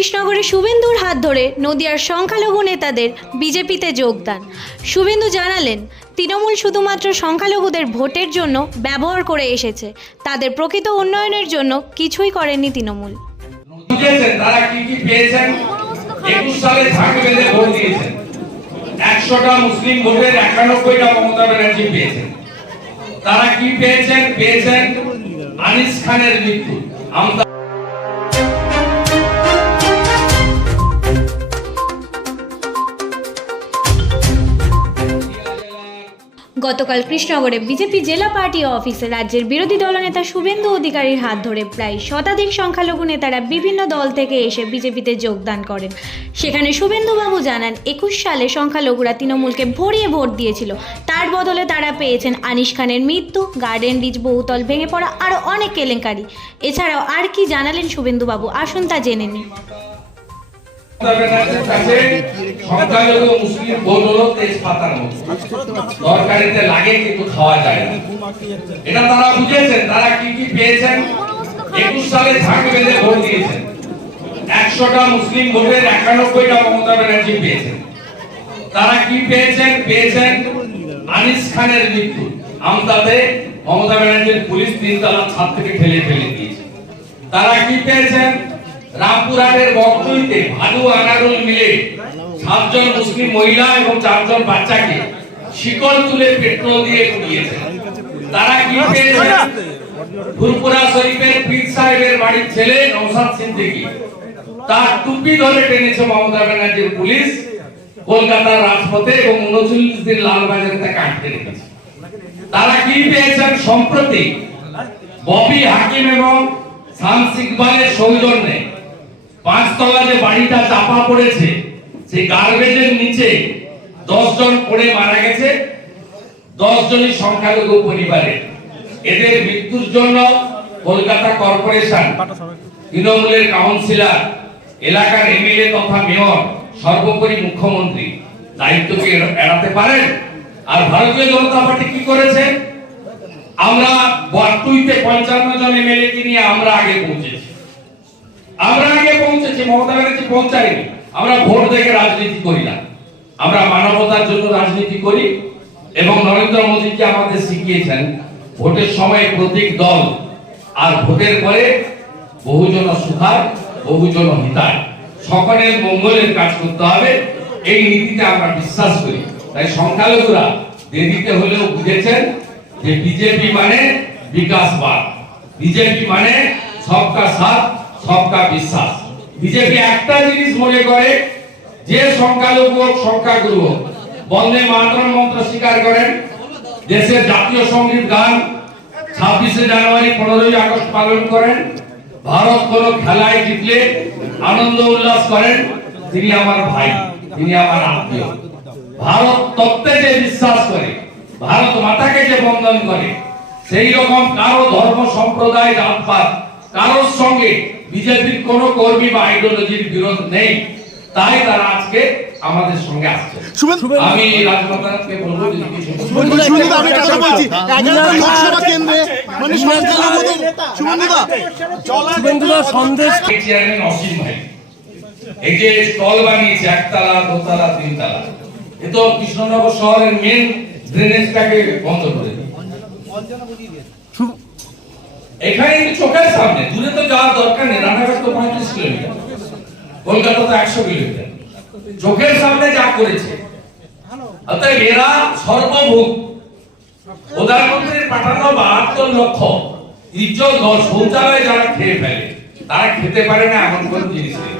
কৃষ্ণনগরে শুভেন্দুর হাত ধরে নদিয়ার সংখ্যালঘু নেতাদের বিজেপিতে যোগদান। শুভেন্দু জানালেন, তৃণমূল শুধুমাত্র সংখ্যালঘুদের ভোটের জন্য ব্যবহার করে এসেছে। তাদের প্রকৃত উন্নয়নের জন্য কিছুই করেনি তৃণমূল। তারা কি পেয়েছেন? পেয়েছেন আনিস খানের মৃত্যু। আমরা গতকাল কৃষ্ণনগরে বিজেপি জেলা পার্টি অফিসে রাজ্যের বিরোধী দলনেতা শুভেন্দু অধিকারীর হাত ধরে প্রায় শতাধিক সংখ্যালঘু নেতারা বিভিন্ন দল থেকে এসে বিজেপিতে যোগদান করেন। সেখানে শুভেন্দুবাবু জানান, একুশ সালে সংখ্যালঘুরা তৃণমূলকে ভরিয়ে ভোট দিয়েছিল। তার বদলে তারা পেয়েছেন আনিস খানের মৃত্যু, গার্ডেন রিচ বহুতল ভেঙে পড়া আরও অনেক কেলেঙ্কারি। এছাড়াও আর কি জানালেন শুভেন্দুবাবু? আসুন তা জেনে নিন সংখ্যালঘু মুসলিম পেয়েছেন? একশোটা মুসলিম ভোটের একানব্বইটা মমতা ব্যানার্জি পেয়েছেন। তারা কি পেয়েছেন? পেয়েছেন আনিস খানের মৃত্যু। আমতাতে মমতা ব্যানার্জির পুলিশ তিনতলা ছাদ থেকে ঠেলে ফেলে দিয়েছে। তারা কি পেয়েছেন? রামপুরহাটের বকটুইতে ভালু আনারুল মিলে সাতজন মুসলিম মহিলা এবং চারজন বাচ্চাকে শিকল তুলে পেট্রোল দিয়ে পুড়িয়েছেন তারা কি ফুরপুরা শরীফের পীর সাহেবের বাড়ির ছেলে নৌসাদ তার টুপি ধরে টেনেছে মমতা ব্যানার্জির পুলিশ, কলকাতার রাজপথে এবং উনচল্লিশ দিন লালবাজারে রেখেছে। তারা কি পেয়েছেন? সম্প্রতি ববি হাকিম এবং শামস ইকবালের সৌজন্যে পাঁচতলা যে বাড়িটা চাপা পড়েছে, সেই গার্বেজের নিচে জন পড়ে মারা গেছে জনই সংখ্যালঘু পরিবারে এদের মৃত্যুর জন্য কলকাতা কর্পোরেশন, তৃণমূলের কাউন্সিলর, এলাকার এমএলএ তথা মেয়র, সর্বোপরি মুখ্যমন্ত্রী দায়িত্বকে এড়- এড়াতে পারেন। আর ভারতীয় জনতা পার্টি কি করেছে? আমরা বটুইতে পঞ্চান্ন জন এমএলএ নিয়ে আমরা আগে পৌঁছেছি। আমরা আগে পৌঁছেছি, মমতা ব্যানার্জি পৌঁছায়নি। আমরা ভোট দেখে রাজনীতি করি না। আমরা মানবতার জন্য রাজনীতি করি এবং নরেন্দ্র মোদীজি আমাদের শিখিয়েছেন, ভোটের সময় প্রতীক দল, আর ভোটের পরে বহুজন সুখায় বহুজন হিতায় সকলের মঙ্গলের কাজ করতে হবে, এই নীতিতে আমরা বিশ্বাস করি। তাই সংখ্যালঘুরা দেরিতে হলেও বুঝেছেন যে বিজেপি মানে বিকাশবাদ বিজেপি মানে সবকা সাথ সবকা বিশ্বাস। বিজেপি একটা জিনিস মনে করে, যে সংখ্যালঘু হোক, সংখ্যাগুরু হোক, বন্দে মাতরম মন্ত্র স্বীকার করেন, দেশের জাতীয় সংগীত গান ছাব্বিশে জানুয়ারি পনেরোই আগস্ট পালন করেন, ভারত কোন খেলায় জিতলে আনন্দ উল্লাস করেন, তিনি আমার ভাই, তিনি আমার আত্মীয়। ভারত তত্ত্বে যে বিশ্বাস করে, ভারত মাতাকে যে বন্দন করে, সেই রকম কারও ধর্ম সম্প্রদায় জাতপাত, কারোর সঙ্গে বিজেপির কোন কর্মী বা আইডিওলজির বিরোধ নেই। তাই তারা আজকে আমাদের সঙ্গে আসছে। আমি রাজমাতাকে বলব যদি কিছু আমি কথা বলছি। লোকসভা কেন্দ্রে মানে সংখ্যালঘুদের শুভেন্দুদা শুভেন্দুদা সন্দেশ এই চেয়ারম্যান অসীম ভাই। এই যে স্টল বানিয়েছে একতলা দোতলা তিনতলা। এ তো কৃষ্ণনগর শহরের মেন ড্রেনেজটাকে বন্ধ করে দিল। এখানে চোখের সামনে, দূরে তো যাওয়ার দরকার নেই রানাঘাট তো পঁয়ত্রিশ কিলোমিটার। কলকাতা তো একশো কিলোমিটার। চোখের সামনে যা করেছে, অতএব এরা সর্বভোগ প্রধানমন্ত্রীর পাঠানো বাহাত্তর লক্ষ ইজ্জত শৌচালয় যারা খেয়ে ফেলে, তারা খেতে পারে না এমন কোন জিনিস নেই।